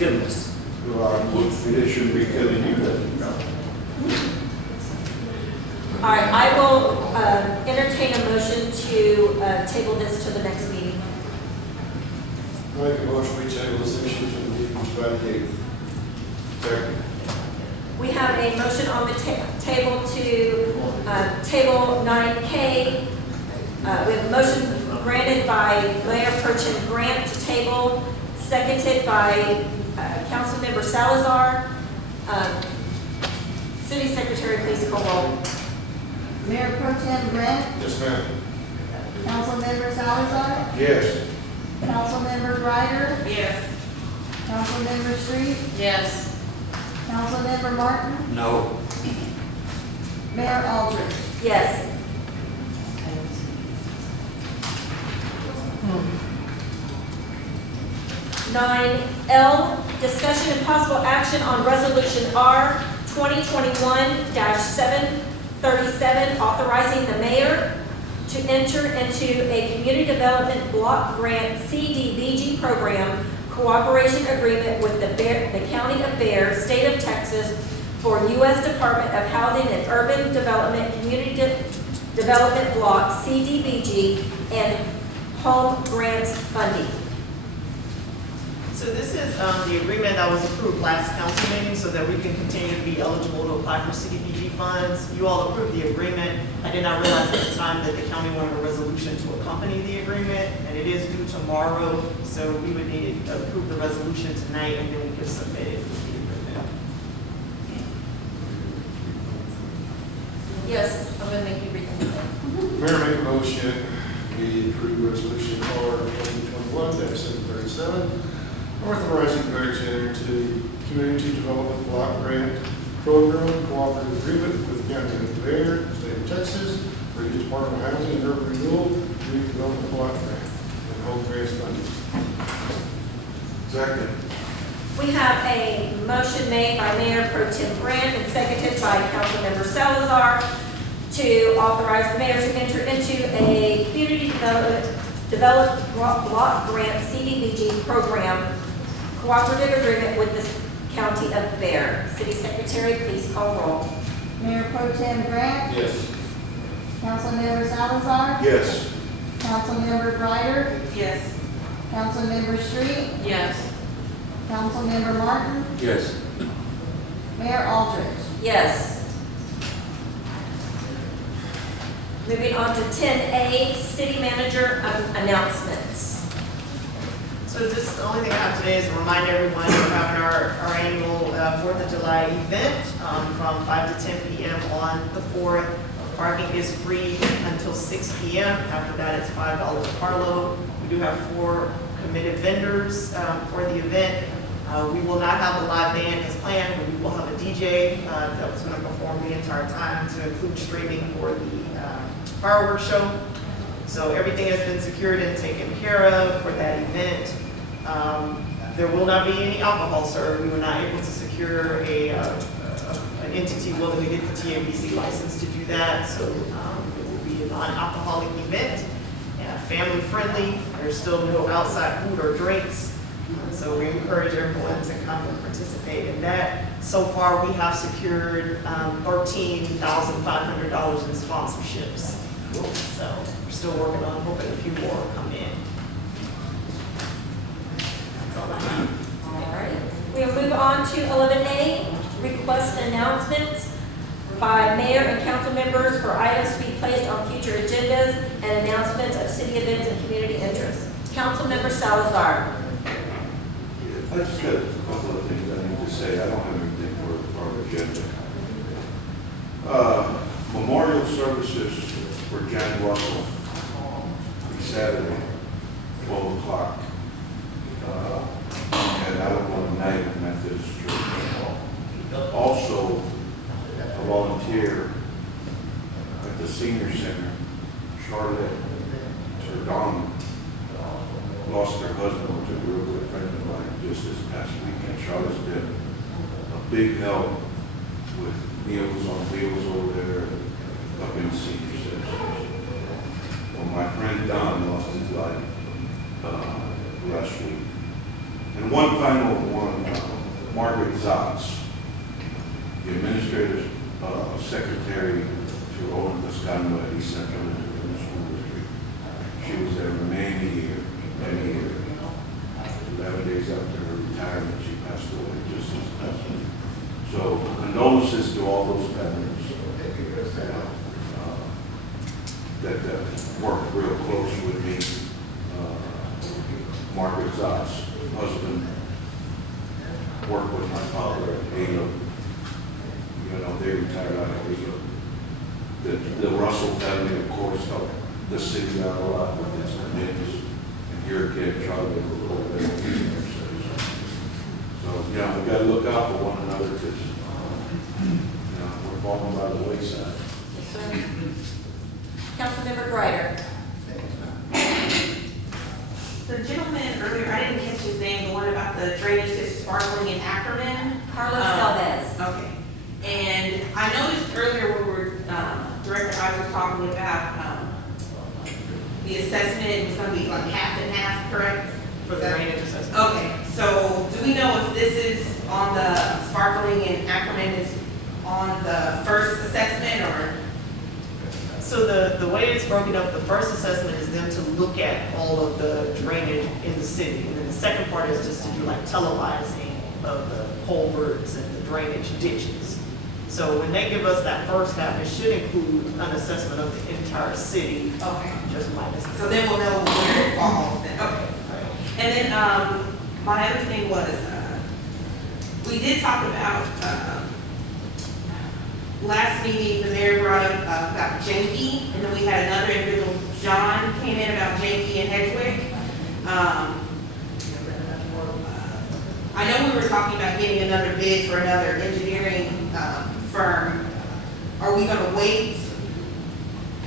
goodness. It shouldn't be killing you, but no. All right, I will entertain a motion to table this to the next meeting. I make a motion, we table this issue to the meeting by the 8th. Second. We have a motion on the table to table 9K. We have a motion granted by Mayor Pro Tem Grant to table, seconded by Councilmember Salazar. City Secretary, please call roll. Mayor Pro Tem Grant, Yes, ma'am. Councilmember Salazar, Yes. Councilmember Ryder, Yes. Councilmember Street, Yes. Councilmember Martin, No. Mayor Aldridge. Yes. Nine L, discussion and possible action on resolution R 2021-737, authorizing the mayor to enter into a community development block grant CDBG program cooperation agreement with the County of Bear, State of Texas, for U.S. Department of Housing and Urban Development Community Development Block CDBG and home grants funding. So this is the agreement that was approved last council meeting so that we can continue to be eligible to apply for CDBG funds. You all approved the agreement. I did not realize at the time that the county wanted a resolution to accompany the agreement, and it is due tomorrow, so we would need to approve the resolution tonight, and then we can submit it with the agreement. Yes, I'm going to make you read the Mayor, make a motion, we approve resolution R 2021-737, authorizing the mayor to enter into community development block grant program cooperative agreement with the County of Bear, State of Texas, for the Department of Housing and Urban Renewal, community development block grant, and home grants funding. Second. We have a motion made by Mayor Pro Tem Grant and seconded by Councilmember Salazar to authorize the mayor to enter into a community development block grant CDBG program cooperative agreement with the County of Bear. City Secretary, please call roll. Mayor Pro Tem Grant, Yes. Councilmember Salazar, Yes. Councilmember Ryder, Yes. Councilmember Street, Yes. Councilmember Martin, Yes. Mayor Aldridge. Yes. Moving on to 10A, City Manager announcements. So this, the only thing I have today is to remind everyone we're having our annual 4th of July event from 5 to 10 p.m. on the 4th. Parking is free until 6 p.m. After that, it's $5 a carload. We do have 4 committed vendors for the event. We will not have a live band as planned, but we will have a DJ that was going to perform the entire time to include streaming for the fireworks show. So everything has been secured and taken care of for that event. There will not be any alcohol served. We were not able to secure an entity willing to get the TABC license to do that. So it will be a non-alcoholic event, family friendly. There's still no outside food or drinks. So we encourage everyone to come and participate in that. So far, we have secured $13,500 in sponsorships. So we're still working on hoping a few more come in. That's all I have. All right. We'll move on to 11A, request announcements by mayor and council members for items to be placed on future agendas and announcements of city events and community interests. Councilmember Salazar. I just got a couple of things I need to say. I don't have anything for our agenda. Memorial services for Jan Russell, Saturday, 12 o'clock, at Alabama Night Methodist Church. Also, a volunteer at the Senior Center, Charlotte Turdon, lost her husband, which is a real good friend of mine, just this past weekend. Charlotte's been a big help with Meals on Wheels over there up in the senior section. Well, my friend Don lost his life last week. And one final one, Margaret Zotz, the administrative secretary to Owen Toscano at East Central Independent School District. She was there for many years, 11 days after her retirement, she passed away just this past week. So condolences to all those families that worked real close with me. Margaret Zott's husband worked with my father at AO. You know, they retired out of AO. The Russell family, of course, helped the city out a lot with its committees. And here again, Charlie will go there. So, yeah, we gotta look out for one another because, we're falling by the wayside. Yes, sir. Councilmember Greider. The gentleman earlier, I didn't catch his name, the one about the drainage that's sparkling in Ackerman. Carlos Galvez. Okay. And I noticed earlier when we were, Director I was talking about, the assessment was gonna be like half and half, correct? For the drainage assessment. Okay, so do we know if this is on the sparkling in Ackerman is on the first assessment or? So the way it's broken up, the first assessment is them to look at all of the drainage in the city. And then the second part is just to do like televising of the culverts and the drainage ditches. So when they give us that first half, it should include an assessment of the entire city, Okay. just minus. So then we'll know where it falls then, okay. And then, my other thing was, we did talk about, last meeting, the mayor brought up, about Jenke, and then we had another individual, John, came in about Jenke and Hedgewick. I know we were talking about getting another bid for another engineering, firm. Are we gonna wait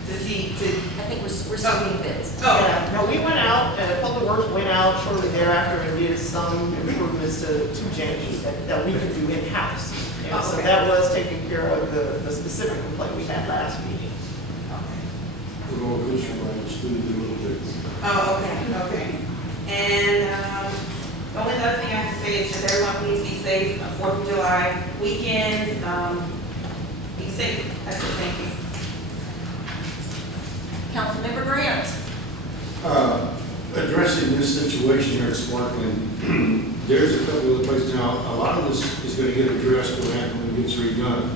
to see, I think we're seeking bids. Yeah, no, we went out, Public Works went out shortly thereafter and did some improvements to Jenny that we could do in-house. And so Okay. that was taking care of the specific complaint we had last meeting. We're going to this one, it's going to do a little bit. Oh, okay. And, the only other thing I have to say is just everyone needs to be safe, 4th of July weekend, be safe, that's it, thank you. Councilmember Grant. Addressing this situation here at Sparkling, there's a couple of places now, a lot of this is going to get addressed when it gets redone.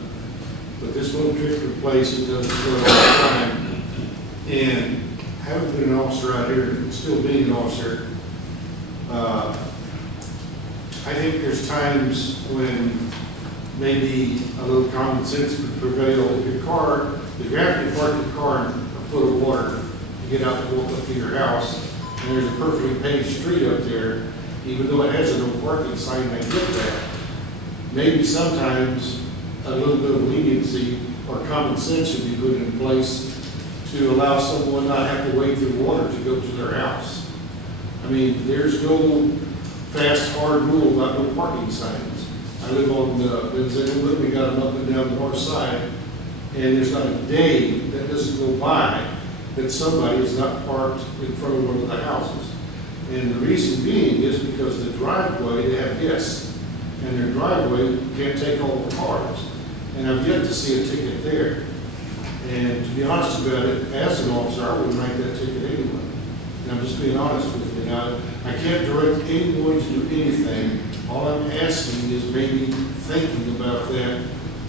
But this one particular place, it doesn't go all the time. And having been an officer out here, and still being an officer, I think there's times when maybe a little common sense would prevail. If you have to park your car in a foot of water to get out to walk up to your house, and there's a perfectly paved street up there, even though it has a no parking sign, they get that. Maybe sometimes a little bit of leniency or common sense should be put in place to allow someone not have to wade through water to go to their house. I mean, there's no fast, hard rule about no parking signs. I live on the, we got them up and down the north side, and there's not a day that doesn't go by that somebody is not parked in front of one of the houses. And the reason being is because the driveway, they have guests, and their driveway can't take all the cars. And I've yet to see a ticket there. And to be honest about it, as an officer, I wouldn't write that ticket anyway. And I'm just being honest with you. Now, I can't direct anyone to do anything. All I'm asking is maybe thinking about that.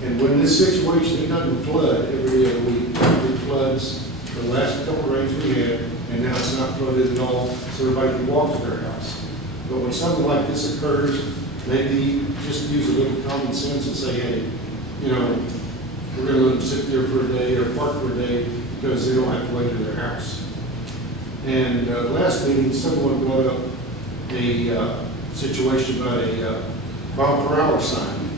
And when this situation, it doesn't flood every other week. It floods the last couple of rains we had, and now it's not flooded at all, so everybody can walk to their house. But when something like this occurs, maybe just use a little common sense and say, hey, you know, we're going to let them sit there for a day or park for a day because they don't have to wait to their house. And last meeting, someone brought up a situation about a mile per hour sign.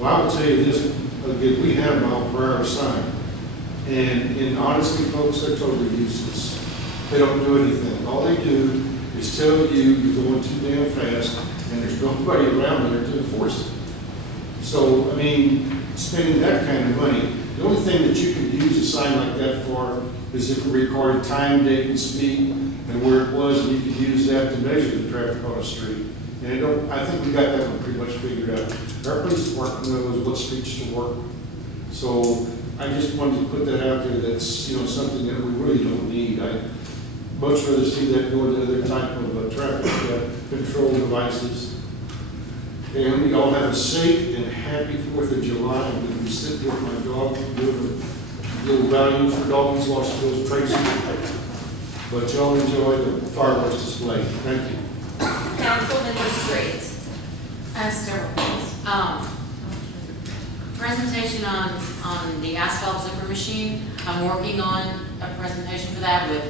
Well, I will tell you this, again, we have a mile per hour sign. And honestly, folks, they're totally useless. They don't do anything. All they do is tell you you're going too damn fast and there's nobody around there to enforce it. So, I mean, spending that kind of money, the only thing that you could use a sign like that for is if it recorded time, date, and speed, and where it was, and you could use that to measure the traffic on a street. And I think we got that one pretty much figured out. Our police department knows what streets to work. So I just wanted to put that out there, that's, you know, something that we really don't need. I'd much rather see that go into other type of traffic control devices. And we all have a safe and happy 4th of July. I'm going to be sitting with my dog, doing a little value for dogs, lost those Tracy. But y'all enjoy the fireworks display. Thank you. Councilmember Street. I have several things. Presentation on the asphalt zipper machine. I'm working on a presentation for that with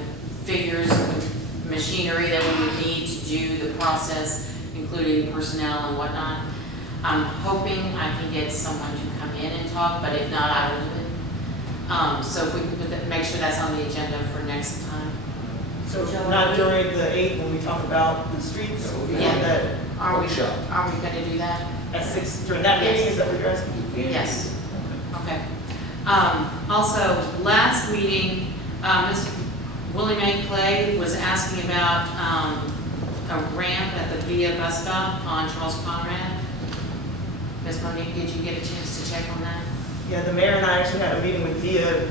figures, with machinery that we would need to do the process, including personnel and whatnot. I'm hoping I can get someone to come in and talk, but if not, I will do it. So if we can put that, make sure that's on the agenda for next time. So not during the 8th when we talk about the streets, so we Yeah. have that Are we gonna do that? at 6, during that meeting, is that what you're asking? Yes. Okay. Also, last meeting, Mr. Willie Mae Clay was asking about a ramp at the Via bus stop on Charles Conrad. Ms. Monique, did you get a chance to check on that? Yeah, the mayor and I actually had a meeting with Via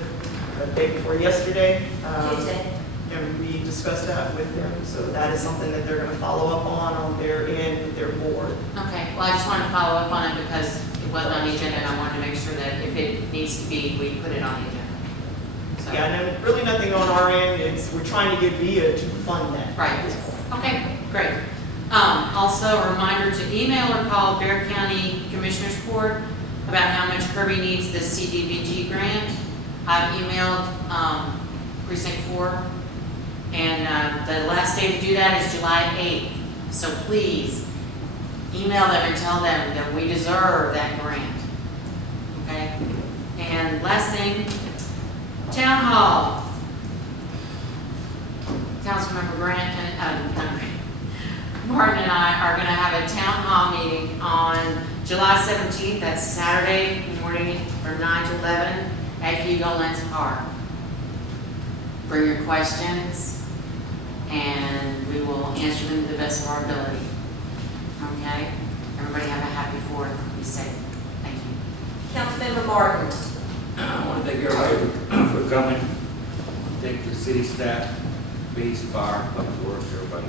the day before yesterday. Tuesday. And we discussed that with them, so that is something that they're gonna follow up on their end with their board. Okay, well, I just wanted to follow up on it because it wasn't on the agenda and I wanted to make sure that if it needs to be, we put it on the agenda. So- Yeah, and really nothing on our end, we're trying to get Via to fund that. Right. Okay, great. Also, a reminder to email or call Bear County Commissioners Court about how much Kirby needs the CDBG grant. I've emailed Precinct 4, and the last day to do that is July 8th. So please, email them and tell them that we deserve that grant. Okay? And last thing, Town Hall. Councilmember Grant and, not Grant, Martin and I are gonna have a town hall meeting on July 17th, that's Saturday morning from 9 to 11 at Hugo Lenz Park. Bring your questions and we will answer them to the best of our ability. Okay? Everybody have a happy 4th, be safe. Thank you. Councilmember Martin. I want to thank everybody for coming. Thank the city staff, police, fire, public works, everybody.